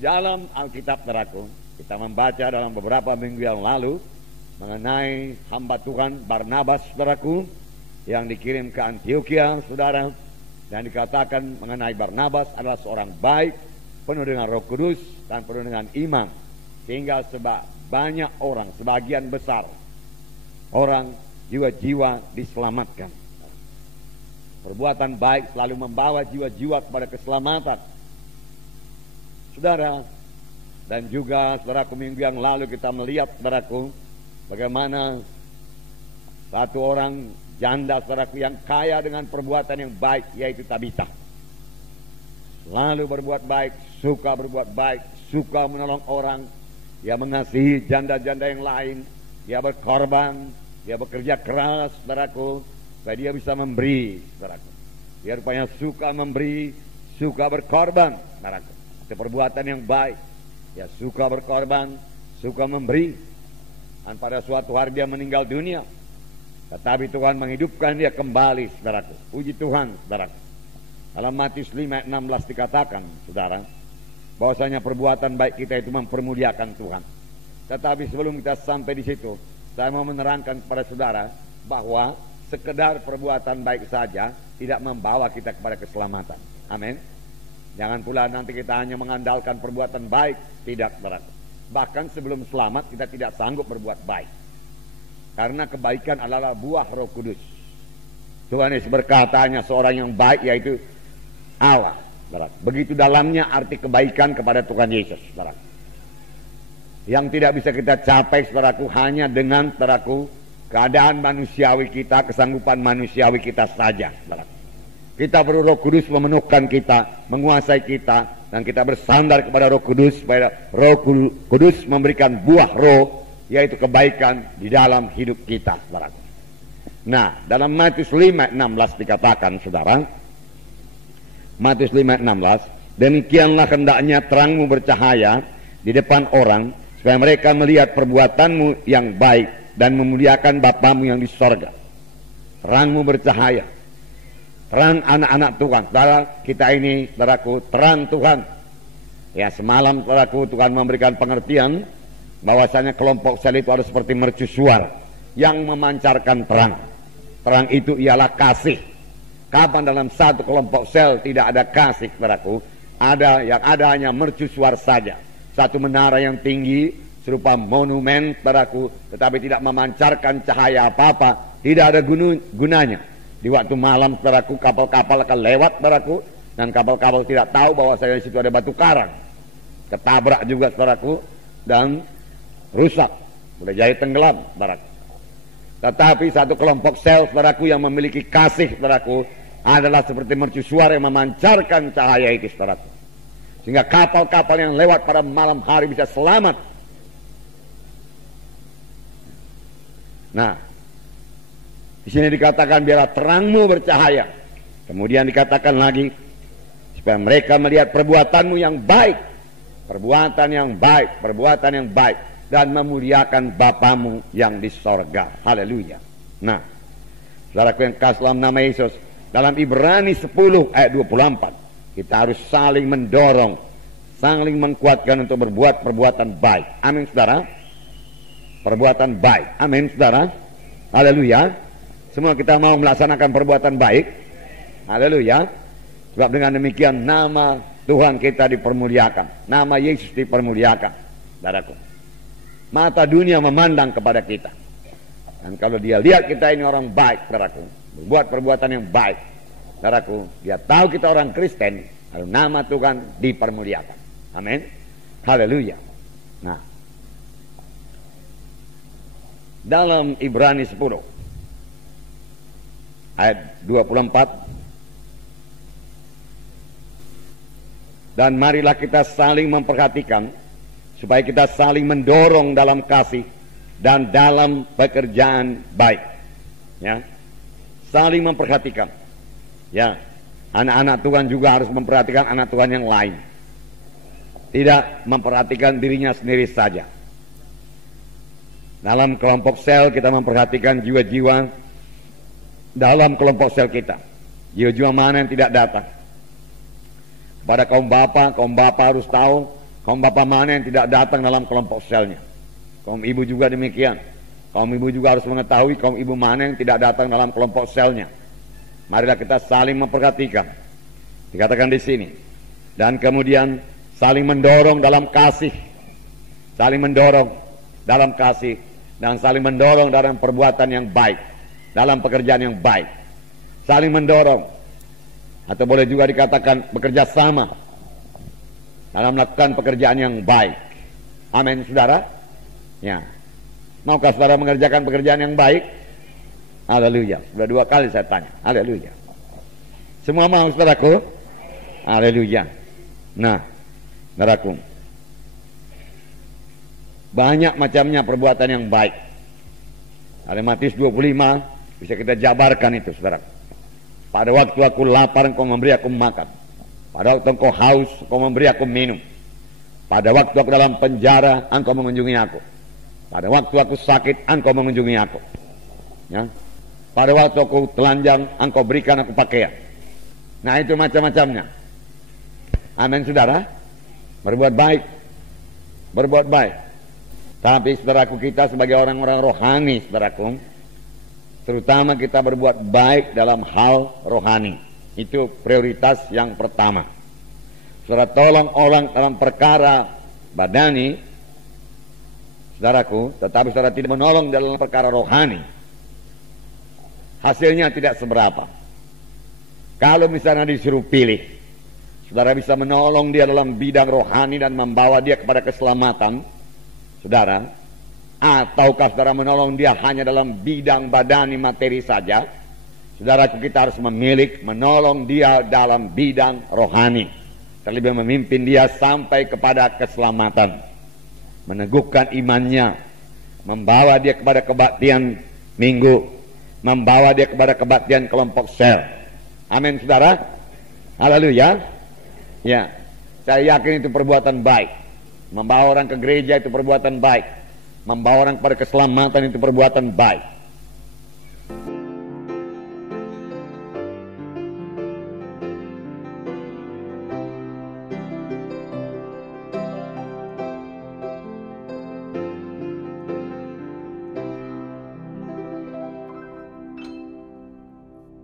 Di dalam Alkitab, saudaraku, kita membaca dalam beberapa minggu yang lalu mengenai hamba Tuhan Barnabas, saudaraku, yang dikirim ke Antioquia, saudara, dan dikatakan mengenai Barnabas adalah seorang baik, penuh dengan Roh Kudus dan penuh dengan iman, sehingga banyak orang, sebagian besar orang, jiwa-jiwa diselamatkan. Perbuatan baik selalu membawa jiwa-jiwa kepada keselamatan, saudara. Dan juga, saudaraku, minggu yang lalu kita melihat, saudaraku, bagaimana satu orang janda, saudaraku, yang kaya dengan perbuatan yang baik, yaitu Tabita. Selalu berbuat baik, suka berbuat baik, suka menolong orang. Dia mengasihi janda-janda yang lain. Dia berkorban, dia bekerja keras, saudaraku, supaya dia bisa memberi, saudaraku. Dia rupanya suka memberi, suka berkorban, saudaraku. Itu perbuatan yang baik. Dia suka berkorban, suka memberi. Dan pada suatu hari dia meninggal dunia, tetapi Tuhan menghidupkan dia kembali, saudaraku. Puji Tuhan, saudaraku. Dalam Matius 5:16 dikatakan, saudara, bahwasanya perbuatan baik kita itu mempermuliakan Tuhan. Tetapi sebelum kita sampai di situ, saya mau menerangkan kepada saudara bahwa sekedar perbuatan baik saja tidak membawa kita kepada keselamatan. Amin. Jangan pula nanti kita hanya mengandalkan perbuatan baik. Tidak, saudaraku. Bahkan sebelum selamat kita tidak sanggup berbuat baik, karena kebaikan adalah buah Roh Kudus. Tuhan Yesus berkata, hanya seorang yang baik, yaitu Allah, saudaraku. Begitu dalamnya arti kebaikan kepada Tuhan Yesus, saudaraku. Yang tidak bisa kita capai, saudaraku, hanya dengan, saudaraku, keadaan manusiawi kita, kesanggupan manusiawi kita saja, saudaraku. Kita perlu Roh Kudus memenuhkan kita, menguasai kita, dan kita bersandar kepada Roh Kudus, supaya Roh Kudus memberikan buah Roh, yaitu kebaikan di dalam hidup kita, saudaraku. Nah, dalam Matius 5:16 dikatakan, saudara, Matius 5:16, demikianlah hendaknya terangmu bercahaya di depan orang, supaya mereka melihat perbuatanmu yang baik dan memuliakan Bapamu yang di sorga. Terangmu bercahaya, terang anak-anak Tuhan, saudara. Kita ini, saudaraku, terang Tuhan. Ya, semalam, saudaraku, Tuhan memberikan pengertian bahwasanya kelompok sel itu harus seperti mercusuar yang memancarkan terang. Terang itu ialah kasih. Kapan dalam satu kelompok sel tidak ada kasih, saudaraku? Yang ada hanya mercusuar saja. Satu menara yang tinggi serupa monumen, saudaraku, tetapi tidak memancarkan cahaya apa-apa, tidak ada gunanya. Di waktu malam, saudaraku, kapal-kapal akan lewat, saudaraku, dan kapal-kapal tidak tahu bahwa di situ ada batu karang. Ketabrak juga, saudaraku, dan rusak, boleh jadi tenggelam, saudaraku. Tetapi satu kelompok sel, saudaraku, yang memiliki kasih, saudaraku, adalah seperti mercusuar yang memancarkan cahaya itu, saudaraku, sehingga kapal-kapal yang lewat pada malam hari bisa selamat. Nah, di sini dikatakan biarlah terangmu bercahaya. Kemudian dikatakan lagi, supaya mereka melihat perbuatanmu yang baik, perbuatan yang baik, perbuatan yang baik, dan memuliakan Bapamu yang di sorga. Haleluya. Nah, saudaraku yang kasih dalam nama Yesus, dalam Ibrani 10 ayat 24, kita harus saling mendorong, saling menguatkan untuk berbuat perbuatan baik. Amin, saudara. Perbuatan baik. Amin, saudara. Haleluya. Semua kita mau melaksanakan perbuatan baik. Haleluya. Sebab dengan demikian nama Tuhan kita dipermuliakan, nama Yesus dipermuliakan, saudaraku. Mata dunia memandang kepada kita, dan kalau dia lihat kita ini orang baik, saudaraku, berbuat perbuatan yang baik, saudaraku, dia tahu kita orang Kristen, lalu nama Tuhan dipermuliakan. Amin. Haleluya. Nah, dalam Ibrani 10 ayat 24, dan marilah kita saling memperhatikan, supaya kita saling mendorong dalam kasih dan dalam pekerjaan baik. Ya, saling memperhatikan. Ya, anak-anak Tuhan juga harus memperhatikan anak Tuhan yang lain. Tidak memperhatikan dirinya sendiri saja. Dalam kelompok sel kita memperhatikan jiwa-jiwa dalam kelompok sel kita, jiwa-jiwa mana yang tidak datang. Pada kaum bapa harus tahu Kaum bapak mana yang tidak datang dalam kelompok selnya? Kaum ibu juga demikian. Kaum ibu juga harus mengetahui kaum ibu mana yang tidak datang dalam kelompok selnya. Marilah kita saling memperhatikan. Dikatakan di sini. Dan kemudian saling mendorong dalam kasih. Saling mendorong dalam kasih. Dan saling mendorong dalam perbuatan yang baik. Dalam pekerjaan yang baik. Saling mendorong. Atau boleh juga dikatakan bekerja sama dalam melakukan pekerjaan yang baik. Amin, saudara. Ya. Maukah saudara mengerjakan pekerjaan yang baik? Haleluya. Sudah 2 kali saya tanya. Haleluya. Semua mau, saudaraku? Haleluya. Nah, saudaraku, banyak macamnya perbuatan yang baik. Dalam Matius 25 bisa kita jabarkan itu, saudara. Pada waktu aku lapar, engkau memberi aku makan. Pada waktu engkau haus, engkau memberi aku minum. Pada waktu aku dalam penjara, engkau mengunjungi aku. Pada waktu aku sakit, engkau mengunjungi aku. Ya. Pada waktu aku telanjang, engkau berikan aku pakaian. Nah, itu macam-macamnya. Amin, saudara. Berbuat baik. Berbuat baik. Tapi saudaraku, kita sebagai orang-orang rohani, saudaraku, terutama kita berbuat baik dalam hal rohani. Itu prioritas yang pertama. Saudara tolong orang dalam perkara badani, saudaraku, tetapi saudara tidak menolong dalam perkara rohani, hasilnya tidak seberapa. Kalau misalnya disuruh pilih, saudara bisa menolong dia dalam bidang rohani dan membawa dia kepada keselamatan, saudara, ataukah saudara menolong dia hanya dalam bidang badani materi saja, saudara, kita harus memilih menolong dia dalam bidang rohani, terlebih memimpin dia sampai kepada keselamatan, meneguhkan imannya, membawa dia kepada kebaktian minggu, membawa dia kepada kebaktian kelompok sel. Amin, saudara. Haleluya. Ya, saya yakin itu perbuatan baik. Membawa orang ke gereja itu perbuatan baik. Membawa orang kepada keselamatan itu perbuatan baik.